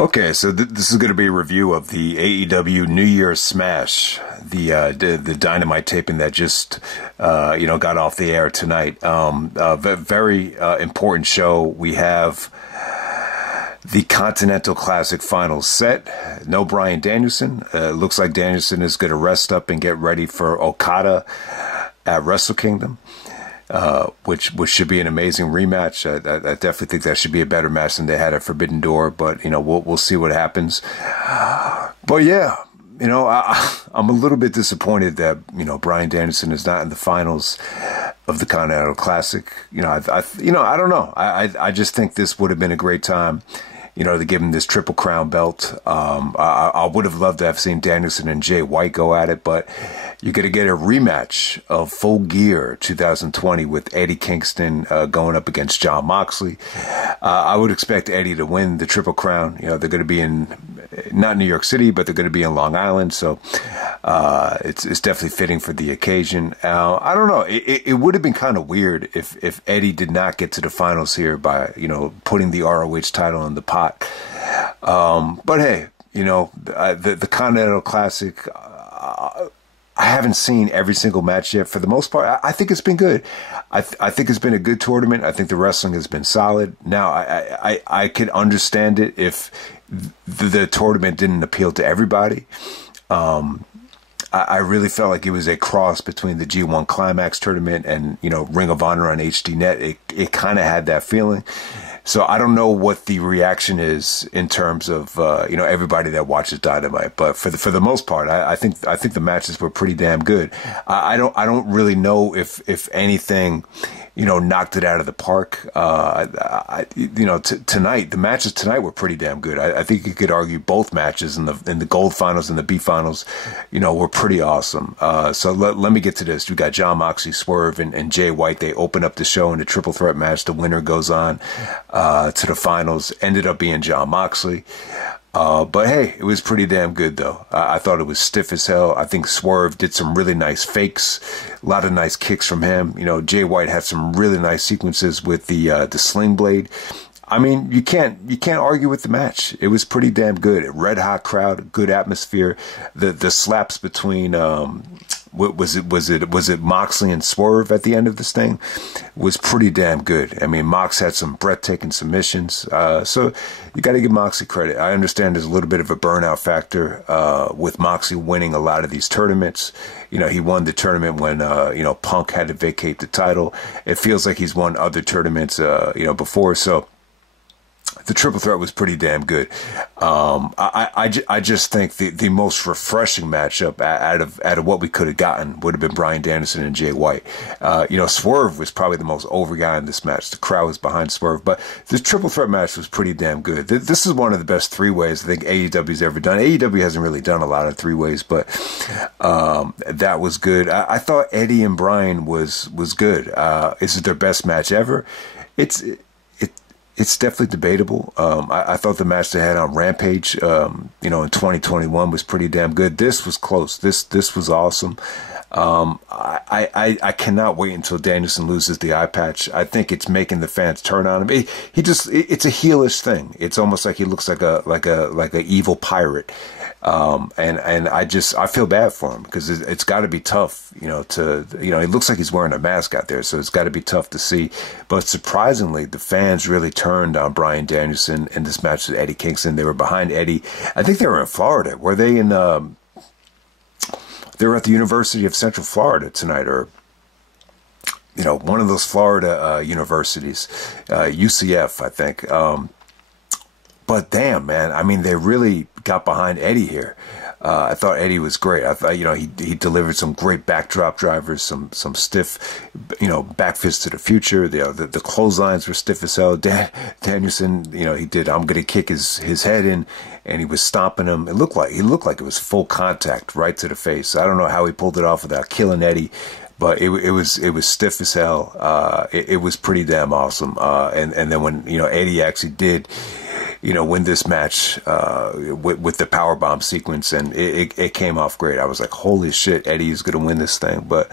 Okay, so this is going to be a review of the AEW New Year's Smash, the Dynamite taping that just got off the air tonight. Very important show. We have the Continental Classic finals set. No Bryan Danielson. Looks like Danielson is going to rest up and get ready for Okada at Wrestle Kingdom. Which should be an amazing rematch. I definitely think that should be a better match than they had at Forbidden Door, but we'll see what happens. But yeah, I'm a little bit disappointed that Bryan Danielson is not in the finals of the Continental Classic. I don't know. I just think this would have been a great time, to give him this Triple Crown belt. I would have loved to have seen Danielson and Jay White go at it, but you're going to get a rematch of Full Gear 2020 with Eddie Kingston going up against Jon Moxley. I would expect Eddie to win the Triple Crown. They're going to be in, not New York City, but they're going to be in Long Island, so it's definitely fitting for the occasion. I don't know. It would have been kind of weird if Eddie did not get to the finals here by, putting the ROH title in the pot. But hey, the Continental Classic, I haven't seen every single match yet. For the most part, I think it's been good. I think it's been a good tournament. I think the wrestling has been solid. Now, I could understand it if the tournament didn't appeal to everybody. I really felt like it was a cross between the G1 Climax tournament and, Ring of Honor on HDNet. It kind of had that feeling. So I don't know what the reaction is in terms of everybody that watches Dynamite, but for the most part, I think the matches were pretty damn good. I don't really know if anything knocked it out of the park. Tonight, the matches tonight were pretty damn good. I think you could argue both matches in the gold finals and the B finals, were pretty awesome. So let me get to this. We got Jon Moxley, Swerve, and Jay White. They open up the show in a triple threat match. The winner goes on to the finals. Ended up being Jon Moxley. But hey, it was pretty damn good though. I thought it was stiff as hell. I think Swerve did some really nice fakes, a lot of nice kicks from him. Jay White had some really nice sequences with the sling blade. I mean, you can't argue with the match. It was pretty damn good. Red hot crowd, good atmosphere. The slaps between was it Moxley and Swerve at the end of this thing was pretty damn good. I mean, Mox had some breathtaking submissions. So you got to give Moxley credit. I understand there's a little bit of a burnout factor with Moxley winning a lot of these tournaments. He won the tournament when Punk had to vacate the title. It feels like he's won other tournaments before. So the triple threat was pretty damn good. I just think the most refreshing matchup out of what we could have gotten would have been Bryan Danielson and Jay White. Swerve was probably the most over guy in this match. The crowd was behind Swerve, but the triple threat match was pretty damn good. This is one of the best three ways I think AEW's ever done. AEW hasn't really done a lot of three ways, but that was good. I thought Eddie and Bryan was good. Is it their best match ever? It's definitely debatable. I thought the match they had on Rampage, in 2021 was pretty damn good. This was close. This was awesome. I cannot wait until Danielson loses the eye patch. I think it's making the fans turn on him. It's a heelish thing. It's almost like he looks like a evil pirate. And I feel bad for him because it's got to be tough, it looks like he's wearing a mask out there, so it's got to be tough to see. But surprisingly, the fans really turned on Bryan Danielson in this match with Eddie Kingston. They were behind Eddie. I think they were in Florida. Were they in, they were at the University of Central Florida tonight, or, one of those Florida universities, UCF, I think. But damn, man, I mean, they really got behind Eddie here. I thought Eddie was great. I thought, he delivered some great backdrop drivers, some stiff, back fists to the future. The clotheslines were stiff as hell. Danielson, he did, I'm going to kick his head in, and he was stomping him. He looked like it was full contact right to the face. I don't know how he pulled it off without killing Eddie. But it was stiff as hell. It was pretty damn awesome. And then when, Eddie actually did, win this match with the powerbomb sequence, and it came off great. I was like, holy shit, Eddie is going to win this thing. But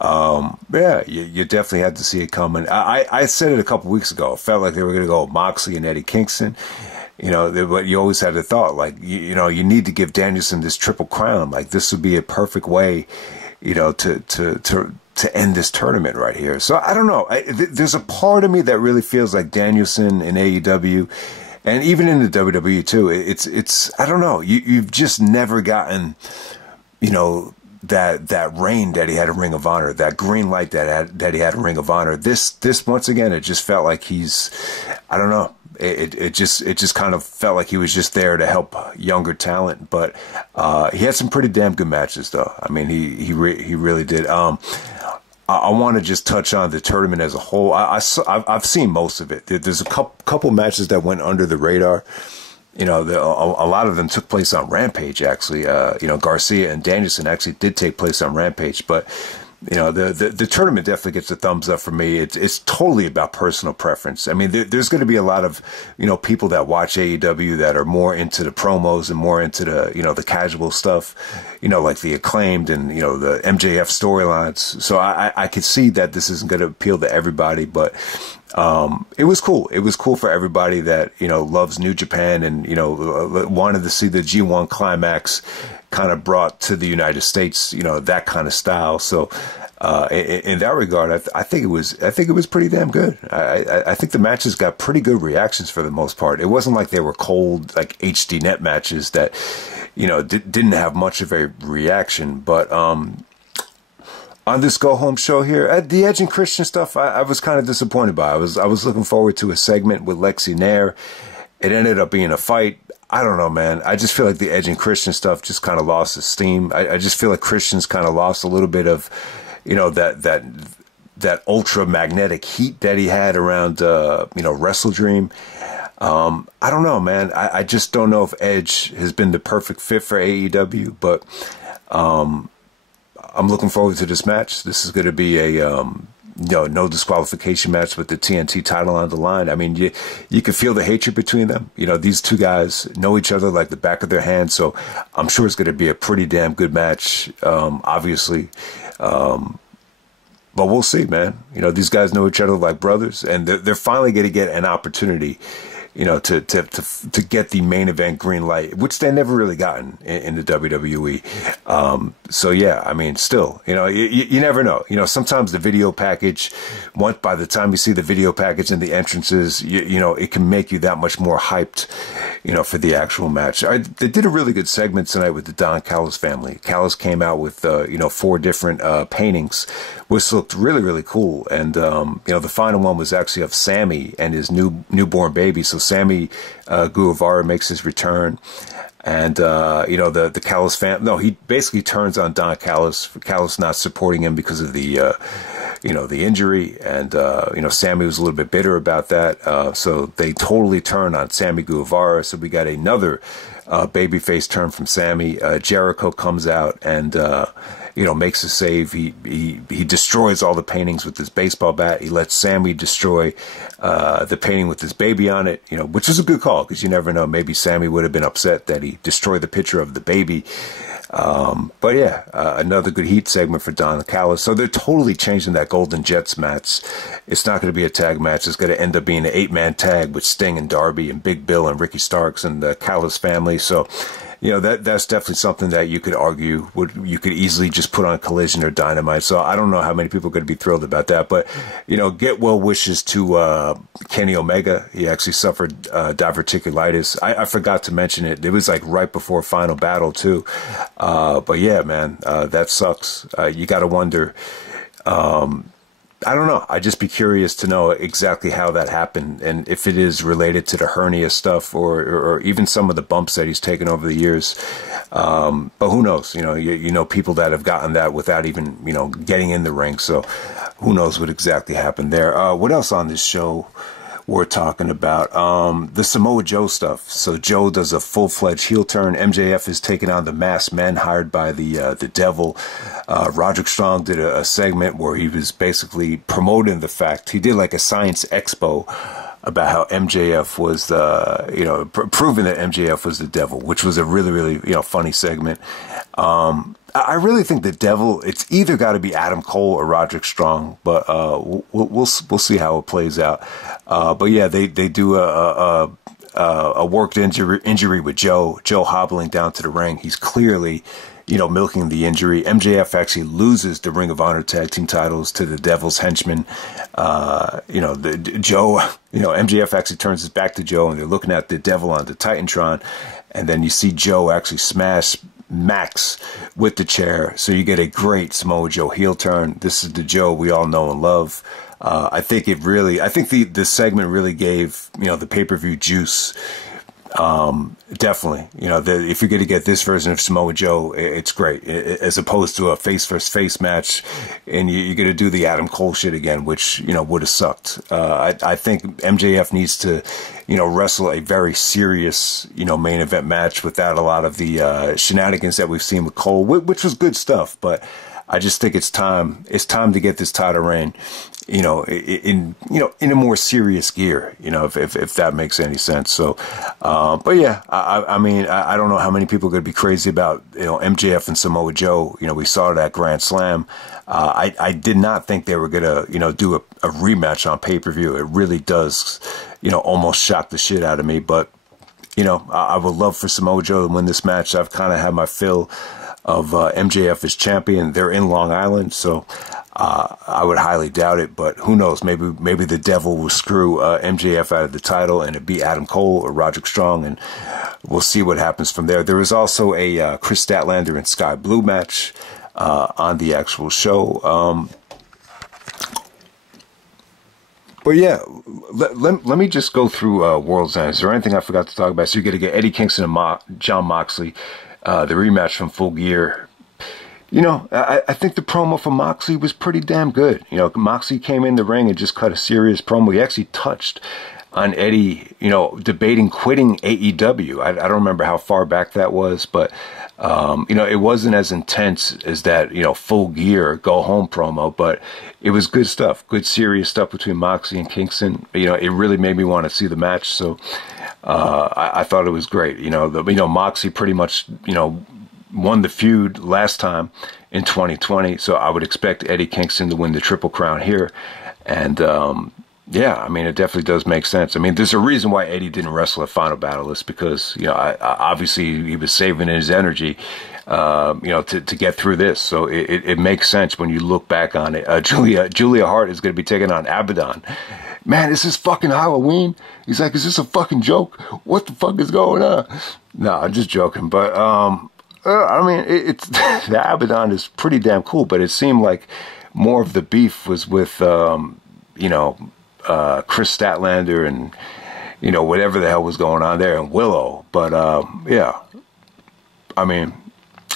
yeah, you definitely had to see it coming. I said it a couple weeks ago. It felt like they were going to go Moxley and Eddie Kingston. You know, but you always had the thought, like, you know, you need to give Danielson this triple crown. Like, this would be a perfect way, you know, to end this tournament right here. So I don't know. There's a part of me that really feels like Danielson in AEW, and even in the WWE too. It's I don't know. You've just never gotten, you know, that reign that he had in Ring of Honor, that green light that he had in Ring of Honor. This once again, it just felt like he's, I don't know. It just kind of felt like he was just there to help younger talent, but he had some pretty damn good matches, though. I mean, he really did. I want to just touch on the tournament as a whole. I've seen most of it. There's a couple matches that went under the radar. You know, a lot of them took place on Rampage, actually. You know, Garcia and Danielson actually did take place on Rampage, but you know, the tournament definitely gets a thumbs up for me. It's totally about personal preference. I mean, there's going to be a lot of, you know, people that watch AEW that are more into the promos and more into the, you know, the casual stuff, you know, like the Acclaimed and, you know, the MJF storylines. So I could see that this isn't going to appeal to everybody, but it was cool. It was cool for everybody that, you know, loves New Japan and, you know, wanted to see the G1 climax kind of brought to the United States, you know, that kind of style. So in that regard, I think it was pretty damn good. I think the matches got pretty good reactions for the most part. It wasn't like they were cold, like HD net matches that, you know, didn't have much of a reaction. But on this go home show here, at the Edge and Christian stuff, I was kind of disappointed by. I was looking forward to a segment with Lexi Nair. It ended up being a fight. I don't know, man. I just feel like the Edge and Christian stuff just kind of lost its steam. I just feel like Christian's kind of lost a little bit of, you know, that ultra magnetic heat that he had around, you know, Wrestle Dream. I don't know, man. I just don't know if Edge has been the perfect fit for AEW, but I'm looking forward to this match. This is going to be a no disqualification match with the TNT title on the line. I mean, you can feel the hatred between them. You know, these two guys know each other like the back of their hand, so I'm sure it's going to be a pretty damn good match, obviously. But we'll see, man. You know, these guys know each other like brothers, and they're finally going to get an opportunity, you know, to get the main event green light, which they never really gotten in the WWE. So yeah, I mean, still, you know, you never know. You know, sometimes the video package, by the time you see the video package and the entrances, you know, it can make you that much more hyped, you know, for the actual match. They did a really good segment tonight with the Don Callis family. Callis came out with, you know, 4 different paintings, which looked really, really cool. And, you know, the final one was actually of Sammy and his newborn baby. So Sammy Guevara makes his return. And, you know, the Callis family, no, he basically turns on Don Callis, Callis not supporting him because of the, you know, the injury. And, you know, Sammy was a little bit bitter about that. So they totally turn on Sammy Guevara. So we got another babyface turn from Sammy. Jericho comes out and, you know, makes a save. He destroys all the paintings with his baseball bat. He lets Sammy destroy the painting with his baby on it, you know, which is a good call because you never know. Maybe Sammy would have been upset that he destroyed the picture of the baby. But yeah, another good heat segment for Don Callis. So they're totally changing that Golden Jets match. It's not going to be a tag match. It's going to end up being an 8-man tag with Sting and Darby and Big Bill and Ricky Starks and the Callis family. So, you know, that's definitely something that you could argue you could easily just put on Collision or Dynamite. So I don't know how many people are going to be thrilled about that. But, you know, get well wishes to Kenny Omega. He actually suffered diverticulitis. I forgot to mention it. It was like right before Final Battle, too. But yeah, man, that sucks. You got to wonder. I don't know. I'd just be curious to know exactly how that happened and if it is related to the hernia stuff or even some of the bumps that he's taken over the years. But who knows? You know, you know people that have gotten that without even, you know, getting in the ring. So who knows what exactly happened there. What else on this show we're talking about? The Samoa Joe stuff. So Joe does a full-fledged heel turn. MJF is taking on the masked men hired by the devil. Roderick Strong did a segment where he was basically promoting the fact. He did like a science expo about how MJF was, you know, proving that MJF was the devil, which was a really, really, you know, funny segment. I really think the devil, it's either got to be Adam Cole or Roderick Strong, but we'll see how it plays out. But yeah, they do a a worked injury with Joe hobbling down to the ring. He's clearly, milking the injury. MJF actually loses the Ring of Honor tag team titles to the Devil's Henchman. MJF actually turns his back to Joe, and they're looking at the Devil on the Titantron, and then you see Joe actually smash Max with the chair. So you get a great Samoa Joe heel turn. This is the Joe we all know and love. I think the segment really gave, the pay-per-view juice. Definitely, if you're going to get this version of Samoa Joe, it's great, as opposed to a face versus face match, and you're going to do the Adam Cole shit again, which, would have sucked. I think MJF needs to, wrestle a very serious, main event match without a lot of the shenanigans that we've seen with Cole, which was good stuff, but I just think it's time to get this title reign, in a more serious gear, if that makes any sense. So, but yeah, I mean, I don't know how many people are going to be crazy about, MJF and Samoa Joe. We saw that Grand Slam. I did not think they were going to, do a rematch on pay-per-view. It really does, almost shock the shit out of me. But, I would love for Samoa Joe to win this match. I've kind of had my fill of MJF as champion. They're in Long Island, so I would highly doubt it, but who knows? Maybe the Devil will screw MJF out of the title, and it'd be Adam Cole or Roderick Strong, and we'll see what happens from there. There was also a Chris Statlander and Sky Blue match on the actual show. But yeah, let me just go through World's End. Is there anything I forgot to talk about? So you're going to get Eddie Kingston and John Moxley, the rematch from Full Gear. I think the promo for Moxley was pretty damn good. Moxley came in the ring and just cut a serious promo. He actually touched on Eddie, debating quitting AEW. I don't remember how far back that was, but, it wasn't as intense as that, Full Gear go home promo, but it was good stuff, good serious stuff between Moxley and Kingston. It really made me want to see the match. So, I thought it was great. Moxley pretty much, won the feud last time in 2020, so I would expect Eddie Kingston to win the Triple Crown here. And yeah, I mean, it definitely does make sense. I mean, there's a reason why Eddie didn't wrestle at Final Battlelist, because obviously he was saving his energy to get through this. So it makes sense when you look back on it. Julia Hart is going to be taking on Abaddon. Man, is this fucking Halloween? He's like, is this a fucking joke? What the fuck is going on? No, I'm just joking, but I mean, it's the Abaddon is pretty damn cool, but it seemed like more of the beef was with, Chris Statlander and, whatever the hell was going on there, and Willow. But, yeah, I mean,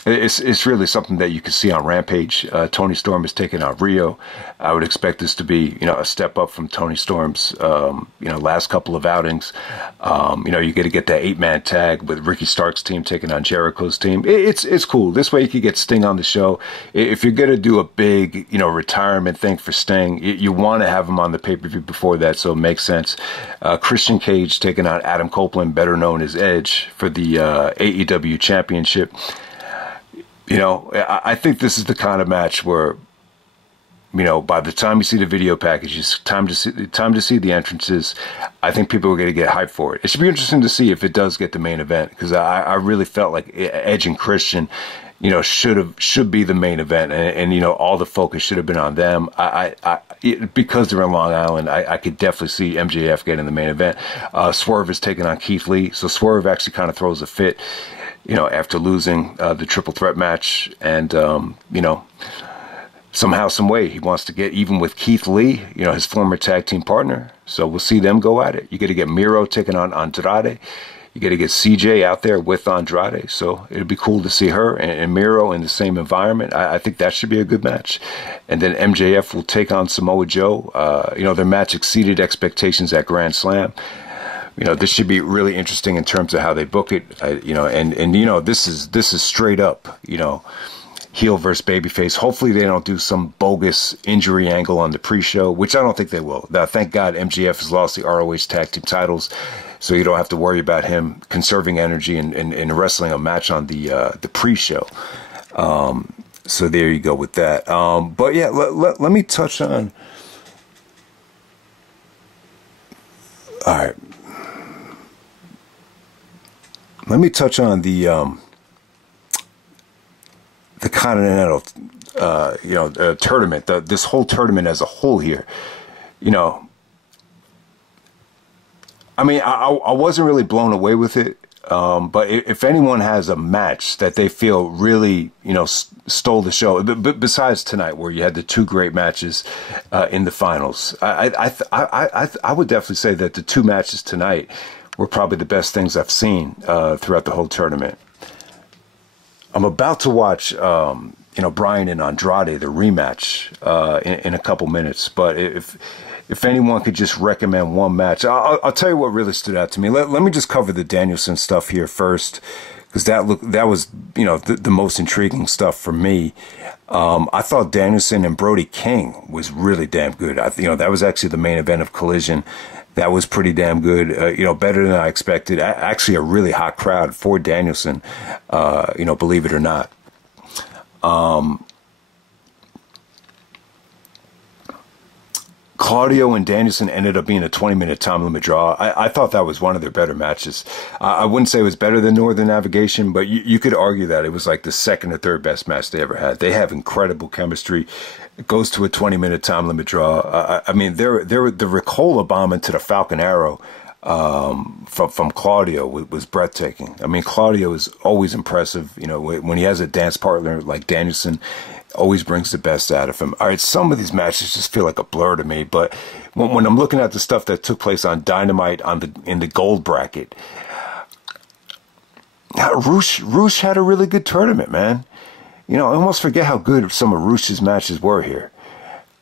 it's really something that you can see on Rampage. Tony Storm is taking on Rio. I would expect this to be, a step up from Tony Storm's, last couple of outings. You got to get that 8-man tag with Ricky Stark's team taking on Jericho's team. It's cool. This way you could get Sting on the show. If you're going to do a big, retirement thing for Sting, you want to have him on the pay-per-view before that, so it makes sense. Christian Cage taking on Adam Copeland, better known as Edge, for the AEW Championship. I think this is the kind of match where, by the time you see the video packages, time to see the entrances, I think people are going to get hyped for it. It should be interesting to see if it does get the main event, because I really felt like Edge and Christian, should be the main event, and all the focus should have been on them. Because they're in Long Island, I could definitely see MJF getting the main event. Swerve is taking on Keith Lee, so Swerve actually kind of throws a fit, after losing the triple threat match, and somehow, some way, he wants to get even with Keith Lee, his former tag team partner. So we'll see them go at it. You got to get Miro taking on Andrade. You got to get CJ out there with Andrade. So it'd be cool to see her and Miro in the same environment. I think that should be a good match. And then MJF will take on Samoa Joe. Their match exceeded expectations at Grand Slam. This should be really interesting in terms of how they book it. This is straight up, heel versus babyface. Hopefully they don't do some bogus injury angle on the pre-show, which I don't think they will. Now, thank God MJF has lost the ROH tag team titles, so you don't have to worry about him conserving energy and wrestling a match on the pre-show. So there you go with that. But yeah, let me touch on. All right. let me touch on the Continental, tournament. This whole tournament as a whole here. I mean, I wasn't really blown away with it. But if anyone has a match that they feel really, stole the show, besides tonight where you had the two great matches in the finals, I would definitely say that the two matches tonight were probably the best things I've seen throughout the whole tournament. I'm about to watch, Bryan and Andrade, the rematch, in a couple minutes. But if anyone could just recommend one match, I'll tell you what really stood out to me. Let me just cover the Danielson stuff here first, because that was the most intriguing stuff for me. I thought Danielson and Brody King was really damn good. That was actually the main event of Collision. That was pretty damn good. Better than I expected. Actually, a really hot crowd for Danielson. Believe it or not. Claudio and Danielson ended up being a 20-minute time limit draw. I thought that was one of their better matches. I wouldn't say it was better than Northern Navigation, but you could argue that it was like the second or third best match they ever had. They have incredible chemistry. It goes to a 20-minute time limit draw. I mean, the Ricola bomb into the Falcon Arrow from Claudio was breathtaking. I mean, Claudio is always impressive. When he has a dance partner like Danielson, always brings the best out of him. All right, some of these matches just feel like a blur to me, but when I'm looking at the stuff that took place on Dynamite in the gold bracket, Roosh had a really good tournament, man. I almost forget how good some of Roosh's matches were here.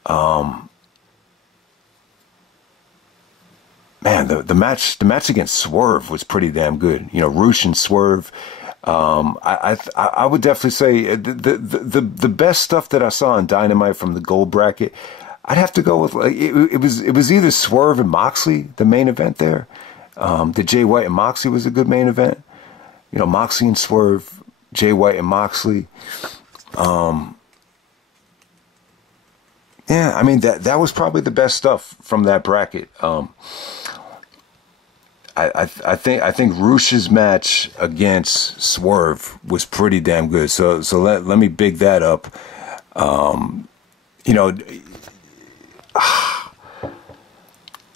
Man, the match against Swerve was pretty damn good. Roosh and Swerve. I would definitely say the best stuff that I saw on Dynamite from the gold bracket, I'd have to go with it was either Swerve and Moxley, the main event there. The Jay White and Moxley was a good main event. Moxley and Swerve, Jay White and Moxley. Yeah, I mean that was probably the best stuff from that bracket. I think Roosh's match against Swerve was pretty damn good. So let me big that up.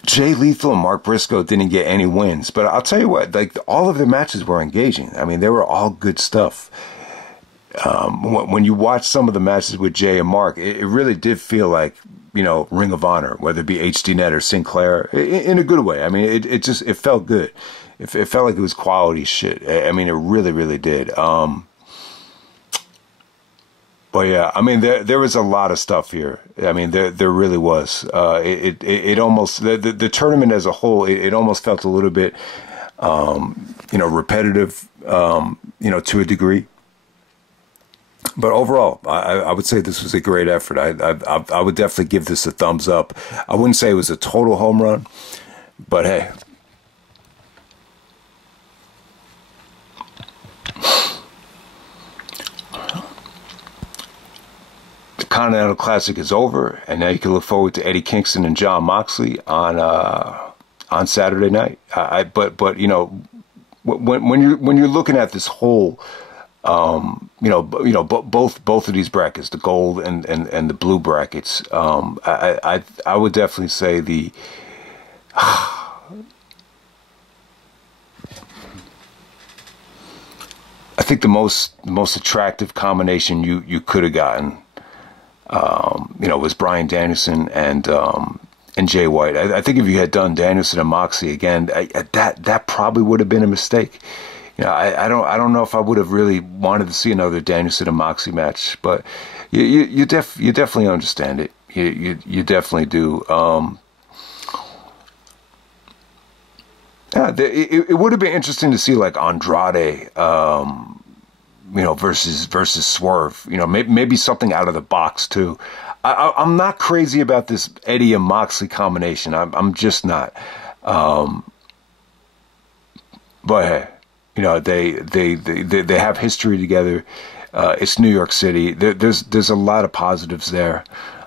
Jay Lethal and Mark Briscoe didn't get any wins, but I'll tell you what, like all of their matches were engaging. I mean, they were all good stuff. When you watch some of the matches with Jay and Mark, it really did feel like, Ring of Honor, whether it be HDNet or Sinclair, in a good way. I mean, it felt good. It felt like it was quality shit. I mean, it really, really did. But yeah, I mean, there was a lot of stuff here. I mean, there really was. It almost, the tournament as a whole, it almost felt a little bit, repetitive, to a degree. But overall, I would say this was a great effort. I would definitely give this a thumbs up. I wouldn't say it was a total home run, but hey. The Continental Classic is over, and now you can look forward to Eddie Kingston and John Moxley on Saturday night. But when you're looking at this whole both of these brackets, the gold and the blue brackets, I would definitely say I think the most attractive combination you could have gotten, was Bryan Danielson and Jay White. I think if you had done Danielson and Moxley again, that probably would have been a mistake. I don't know if I would have really wanted to see another Danielson and Moxley match, but you definitely understand it. You definitely do. Yeah, it would have been interesting to see like Andrade, versus Swerve. Maybe something out of the box too. I'm not crazy about this Eddie and Moxley combination. I'm just not. But hey. They have history together. It's New York City. There's a lot of positives there.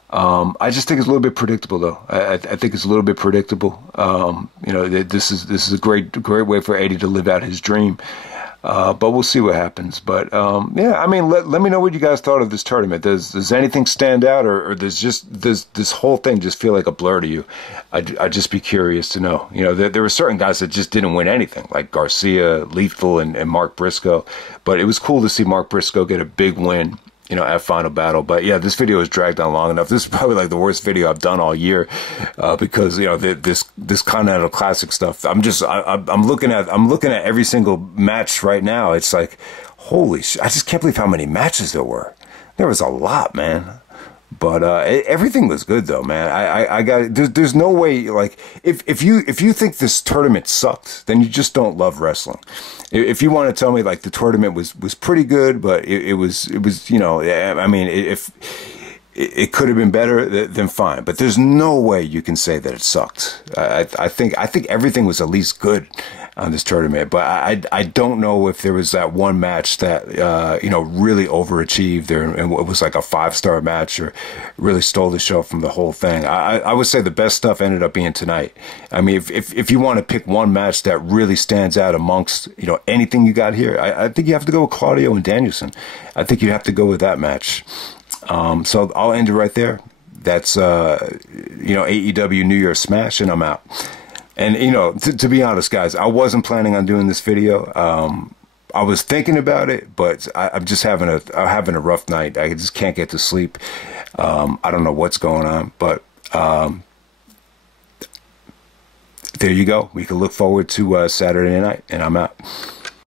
I just think it's a little bit predictable, though. I think it's a little bit predictable. This is a great way for Eddie to live out his dream. But we'll see what happens. But yeah, I mean, let me know what you guys thought of this tournament. Does anything stand out, or does this whole thing just feel like a blur to you? I'd just be curious to know. You know, there were certain guys that just didn't win anything, like Garcia, Lethal, and Mark Briscoe. But it was cool to see Mark Briscoe get a big win, you know, at Final Battle. But yeah, this video has dragged on long enough. This is probably like the worst video I've done all year, because, you know, this Continental Classic stuff. I'm looking at every single match right now. It's like, holy shit! I just can't believe how many matches there were. There was a lot, man. But everything was good though, man. I got there's no way, like, if you think this tournament sucked, then you just don't love wrestling. If you want to tell me like the tournament was pretty good, but it was, you know, I mean, if it could have been better, then fine. But there's no way you can say that it sucked. I think everything was at least good on this tournament. But I don't know if there was that one match that you know, really overachieved and it was like a 5-star match or really stole the show from the whole thing. I would say the best stuff ended up being tonight. I mean, if you want to pick one match that really stands out amongst, you know, anything you got here, I think you have to go with Claudio and Danielson. I think you have to go with that match. So I'll end it right there. That's, you know, AEW New Year's Smash, and I'm out. And, you know, to be honest, guys, I wasn't planning on doing this video. I was thinking about it, but I'm just having a rough night. I just can't get to sleep. I don't know what's going on, but there you go. We can look forward to Saturday night, and I'm out.